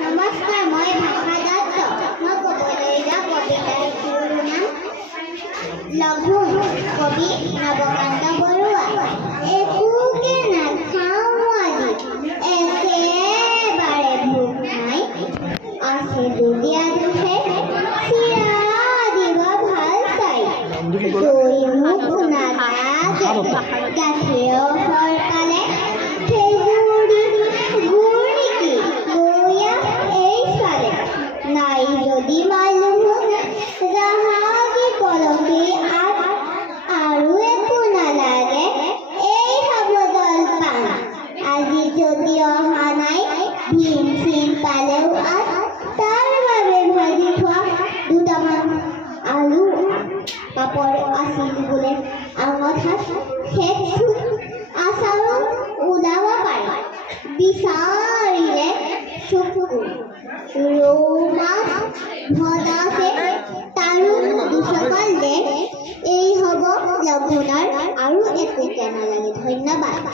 নমস্কাৰ, মই ভাষা দত্ত। মই ক'বলৈ যোৱা কবিতাৰ শিৰোনাম লঘোণ। কবি নৱকান্ত বৰুৱা। একোকে নাখাওঁ আজি, একেবাৰে ভোক নাই। আছে যদি আদুছে চিৰা দিব ভাল চাই। দৈ মোক নালাগে, গাখীৰৰ সৰকালে খেজুৰি গুড় নেকি গৰীয়া এই চালে। নাই যদি মানুহ জাহাজী কলসী আগ, আৰু একো নালাগে এই খাব জলপান। আজি যদি অহা নাই ভীম চিন পালেও আজ, তাৰ বাবে ভাজি থোৱা দুটামান আলু পাপৰ আছিল বোলে আঙঠাত। শেষ আচাৰো ওলাব পাৰে বিচাৰিলে চকু। ৰৌ মাছ ভজাছে তাৰো দুচকাল দে। এই হ'ব লঘোণৰ, আৰু একোকে নালাগে। ধন্যবাদ।